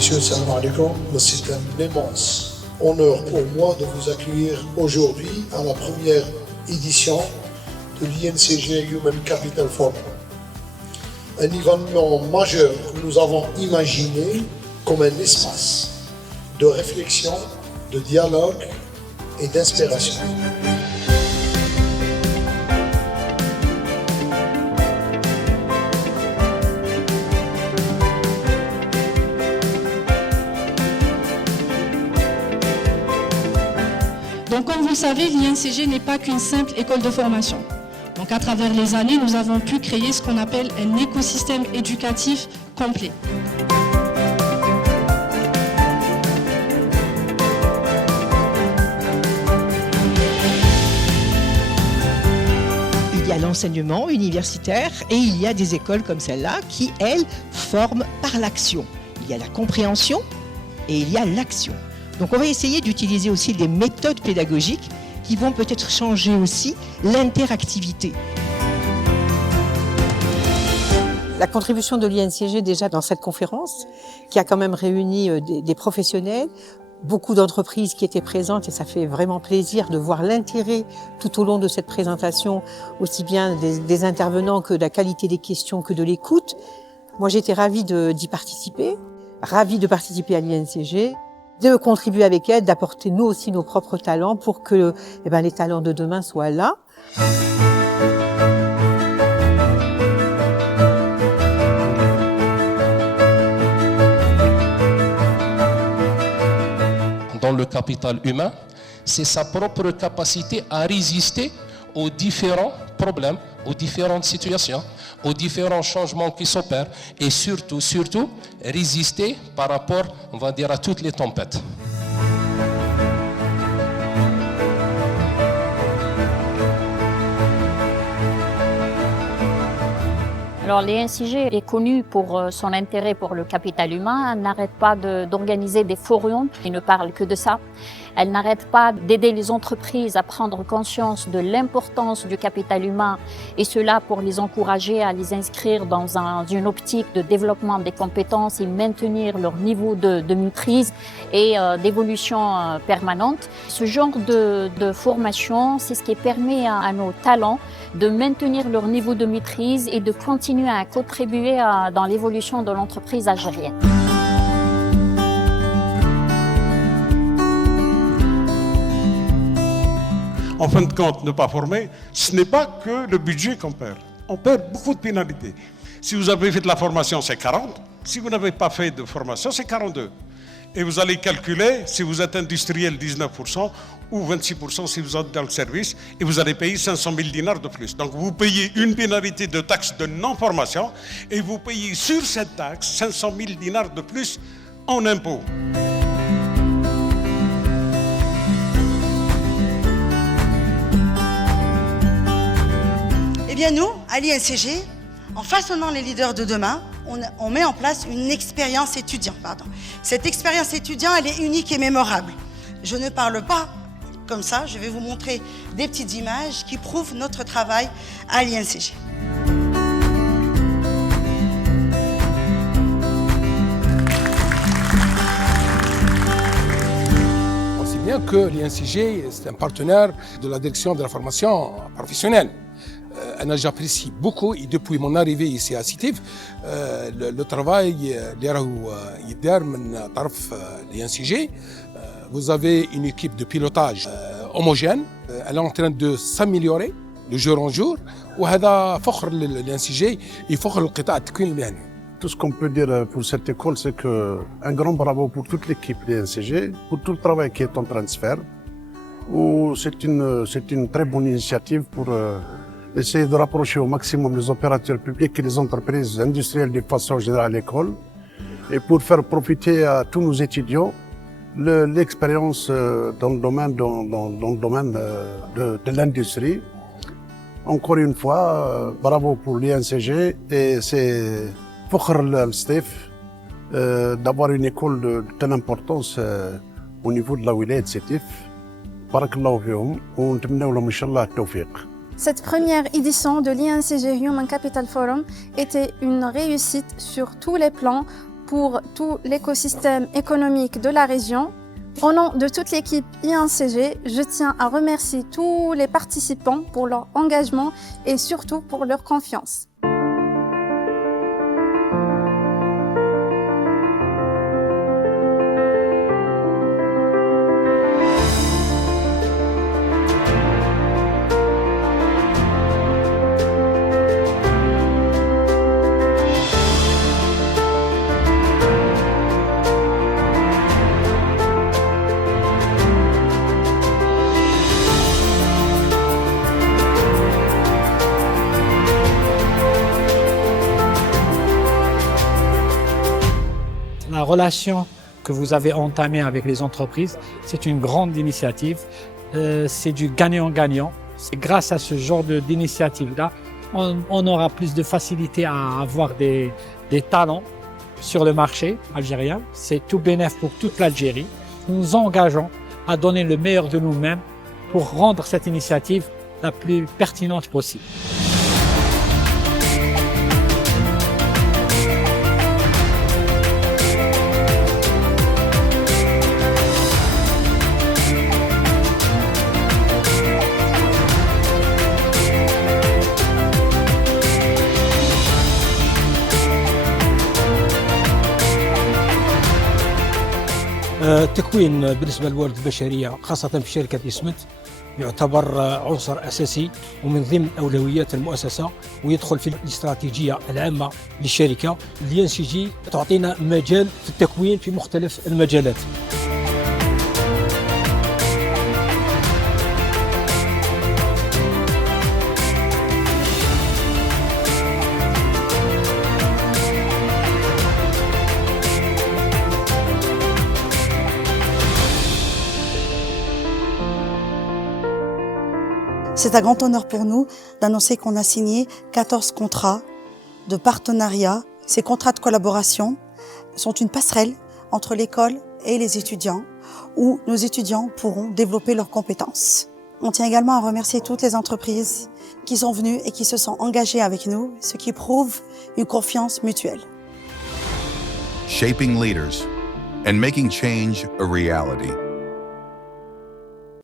messieurs, salam alaikum. C'est un immense honneur pour moi de vous accueillir aujourd'hui à la première édition de l'INCG Human Capital Forum. Un événement majeur que nous avons imaginé comme un espace de réflexion, de dialogue et d'inspiration. Donc, comme vous le savez, l'INCG n'est pas qu'une simple école de formation. Donc, à travers les années, nous avons pu créer ce qu'on appelle un écosystème éducatif complet. Il y a l'enseignement universitaire et il y a des écoles comme celle-là qui, elles, forment par l'action. Il y a la compréhension et il y a l'action. Donc on va essayer d'utiliser aussi des méthodes pédagogiques qui vont peut-être changer aussi l'interactivité. La contribution de l'INCG déjà dans cette conférence, qui a quand même réuni des professionnels, beaucoup d'entreprises qui étaient présentes et ça fait vraiment plaisir de voir l'intérêt tout au long de cette présentation, aussi bien des intervenants que de la qualité des questions que de l'écoute. Moi j'étais ravie d'y participer, ravie de participer à l'INCG, de contribuer avec elle, d'apporter nous aussi nos propres talents pour que les talents de demain soient là. Dans le capital humain, c'est sa propre capacité à résister aux différents problèmes, aux différentes situations, aux différents changements qui s'opèrent et surtout, résister par rapport, on va dire, à toutes les tempêtes. Alors l'INCG est connu pour son intérêt pour le capital humain. Elle n'arrête pas d'organiser des forums, il ne parle que de ça. Elle n'arrête pas d'aider les entreprises à prendre conscience de l'importance du capital humain et cela pour les encourager à les inscrire dans une optique de développement des compétences et maintenir leur niveau de maîtrise et d'évolution permanente. Ce genre de formation, c'est ce qui permet à nos talents de maintenir leur niveau de maîtrise et de continuer à contribuer dans l'évolution de l'entreprise algérienne. En fin de compte, ne pas former, ce n'est pas que le budget qu'on perd. On perd beaucoup de pénalités. Si vous avez fait de la formation, c'est 40. Si vous n'avez pas fait de formation, c'est 42. Et vous allez calculer, si vous êtes industriel, 19% ou 26% si vous êtes dans le service, et vous allez payer 500 000 dinars de plus. Donc vous payez une pénalité de taxe de non-formation et vous payez sur cette taxe 500 000 dinars de plus en impôts. Eh bien nous, à l'INCG, en façonnant les leaders de demain, on met en place une expérience étudiant. Cette expérience étudiant, elle est unique et mémorable. Je ne parle pas comme ça, je vais vous montrer des petites images qui prouvent notre travail à l'INCG. On sait bien que l'INCG, c'est un partenaire de la direction de la formation professionnelle. J'apprécie beaucoup, et depuis mon arrivée ici à CITIF, le travail de l'INCG. Vous avez une équipe de pilotage homogène, elle est en train de s'améliorer de jour en jour. وهذا فخر للNCG et فخر للقطاع التكوين المهني. Tout ce qu'on peut dire pour cette école, c'est qu'un grand bravo pour toute l'équipe de l'INCG, pour tout le travail qui est en train de se faire. C'est une très bonne initiative pour essayer de rapprocher au maximum les opérateurs publics et les entreprises industrielles de façon générale à l'école et pour faire profiter à tous nos étudiants l'expérience dans le domaine, de l'industrie. Encore une fois, bravo pour l'INCG et c'est فخر للستيف d'avoir une école de telle importance au niveau de la wilaya de Sétif. بارك الله فيهم ونتمنى لهم إن شاء الله التوفيق. Cette première édition de l'INCG Human Capital Forum était une réussite sur tous les plans pour tout l'écosystème économique de la région. Au nom de toute l'équipe INCG, je tiens à remercier tous les participants pour leur engagement et surtout pour leur confiance. La relation que vous avez entamée avec les entreprises, c'est une grande initiative. C'est du gagnant-gagnant. C'est grâce à ce genre d'initiative-là, on aura plus de facilité à avoir des talents sur le marché algérien. C'est tout bénéf pour toute l'Algérie. Nous nous engageons à donner le meilleur de nous-mêmes pour rendre cette initiative la plus pertinente possible. التكوين بالنسبة للموارد البشرية خاصة في شركة إسمت يعتبر عنصر أساسي ومن ضمن أولويات المؤسسة ويدخل في الاستراتيجية العامة للشركة. اليانسيجي تعطينا مجال في التكوين في مختلف المجالات. C'est un grand honneur pour nous d'annoncer qu'on a signé 14 contrats de partenariat. Ces contrats de collaboration sont une passerelle entre l'école et les étudiants, où nos étudiants pourront développer leurs compétences. On tient également à remercier toutes les entreprises qui sont venues et qui se sont engagées avec nous, ce qui prouve une confiance mutuelle. Shaping leaders and making change a reality.